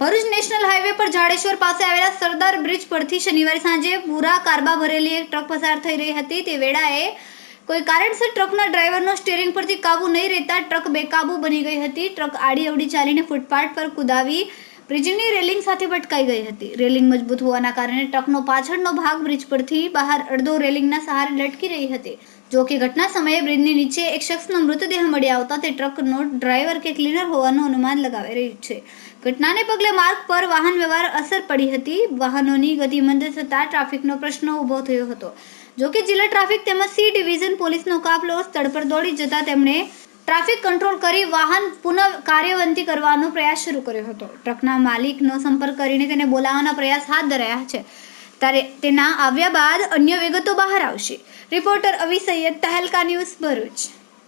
Bharuch national highway પર જાડેશ્વર પાસે આવેલા સરદાર બ્રિજ પરથી શનિવારે સાંજે પૂરા કારબા ભરેલી એક ટ્રક પસાર થઈ રહી હતી. તે વેળાએ કોઈ કારણસર ટ્રકના ડ્રાઈવરનો સ્ટેરિંગ પરથી કાબુ નહીં રહેતા ટ્રક બેકાબુ બની ગઈ હતી. ટ્રક આડી અવડી ચાલીને ફૂટપાથ પર કુદાવી બ્રિજની રેલિંગ સાથે ભટકાઈ ગઈ હતી. રેલિંગ મજબૂત હોવાના કારણે ટ્રકનો પાછળનો ભાગ બ્રિજ પરથી બહાર અડધો રેલિંગના સહારે લટકી રહી હતી. જો કે ઘટના સમયે બ્રિજની નીચે એક શખ્સનો મૃતદેહ મળી આવતા તે ટ્રકનો ડ્રાઈવર કે ક્લીનર હોવાનું અનુમાન લગાવી રહ્યું છે. ઘટનાને પગલે માર્ગ પર વાહન વ્યવહાર અસર પડી હતી. વાહનોની ગતિ મંદ થતાં ટ્રાફિકનો પ્રશ્ન ઊભો થયો હતો. જો કે જિલ્લા ટ્રાફિક તેમજ સી ડિવિઝન પોલીસનો કાફલો સ્થળ પર દોડી જતા તેમણે ટ્રાફિક કંટ્રોલ કરી વાહન પુનઃ કાર્યવંતી કરવાનો પ્રયાસ શરૂ કર્યો હતો. ટ્રકના માલિકનો સંપર્ક કરીને તેને બોલાવવાના પ્રયાસ હાથ ધરાયા છે. ત્યારે તેના આવ્યા બાદ અન્ય વિગતો બહાર આવશે. Reporter Avi Syed Tehelka news Bharuch.